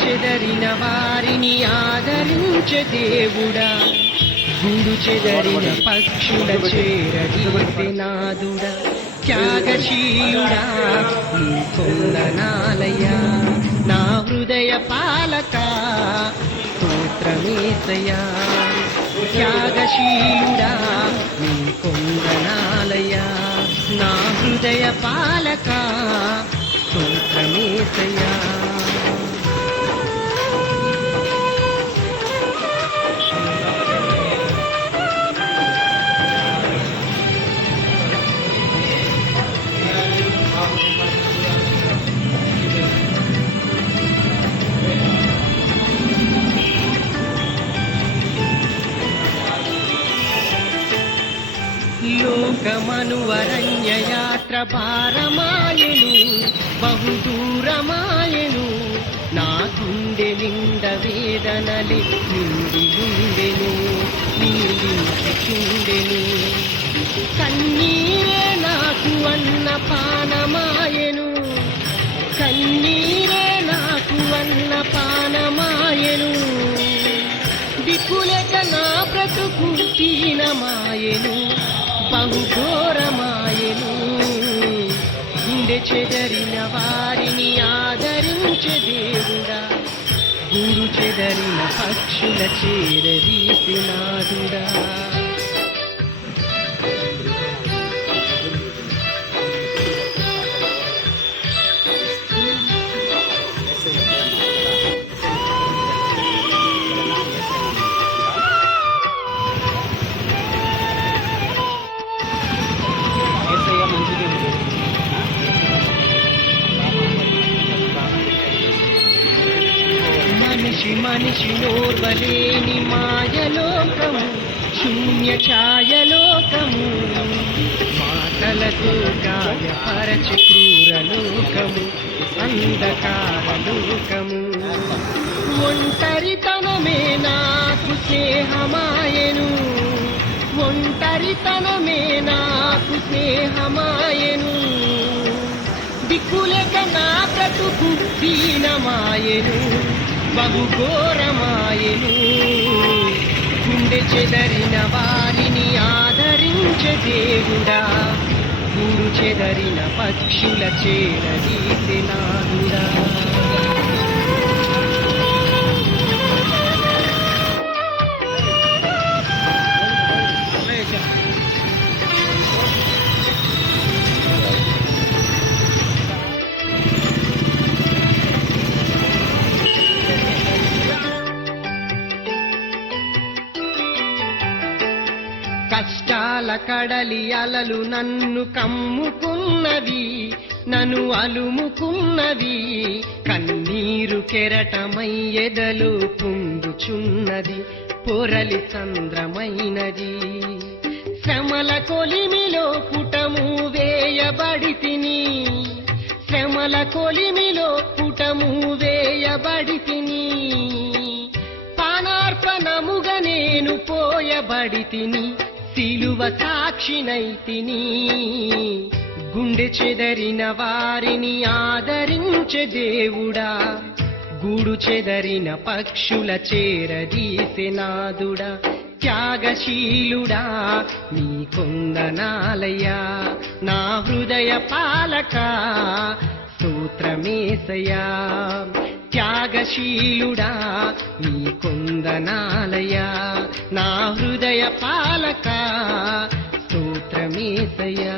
చెదరిన వారిని ఆదరించే దేవుడా, గూడు చెదరిన పక్షుల చేరదీసినాదుడా, త్యాగశీలుడా నీ కొందనాలయ్యా, నా హృదయ పాలక స్తోత్రమేసయ్యా. త్యాగశీలుడా నీ కొందనాలయ్యా, నా హృదయ పాలక స్తోత్రమేసయ్యా. లోకమనువరణ్య యాత్ర భారమాయెను, బహుదూరమాయెను, నా గుండె నిండ వేదనలే నిండియుండెను, నీలించుచుండెను. కన్నీరే నాకు అన్నపానమాయెను, కన్నీరే నాకు అన్నపానమాయెను, దిక్కులేక నా బ్రతుకు దీనమాయెను, బహుఘోరమాయెను. గుండె చెదరిన వారిని ఆదరించే దేవుడా, గూడు చెదరిన పక్షుల చేరదీసినాదుడా. మనిషి మనిషి నోర్వలేని మాయలోకము, శూన్య ఛాయలోకము, మాటలతో గాయపరచు క్రూరలోకము, అంధకారలోకము. ఒంటరితనమే నాకు స్నేహమాయెను, ఒంటరితనమే నాకు స్నేహమాయెను, దిక్కులేక నా బ్రతుకు దీనమాయెను, బహుఘోరమాయెను. గుండె చెదరిన వారిని ఆదరించే దేవుడా, గూడు చెదరిన పక్షుల చేరదీసినాదుడా. కష్టాల కడలి అలలు నన్ను కమ్ముకున్నవి, నన్ను అలుముకున్నవి, కన్నీరు కెరటమై ఎదలో పొంగుచున్నది, పొరలి చంద్రమైనది. శ్రమల కొలిమిలో పుటము వేయబడితిని, శ్రమల కొలిమిలో పుటము వేయబడితిని, పానార్పణముగా నేను పోయబడితిని, సిలువ సాక్షినైతిని. గుండె చెదరిన వారిని ఆదరించే దేవుడా, గూడు చెదరిన పక్షుల చేరదీసినాదుడా, త్యాగశీలుడా నీ కొందనాలయ్యా, నా హృదయ పాలక స్తోత్రమేసయ్యా. త్యాగశీలుడా నీ కొందనాలయ్యా, నా హృదయ పాలక స్తోత్రమేసయ్యా.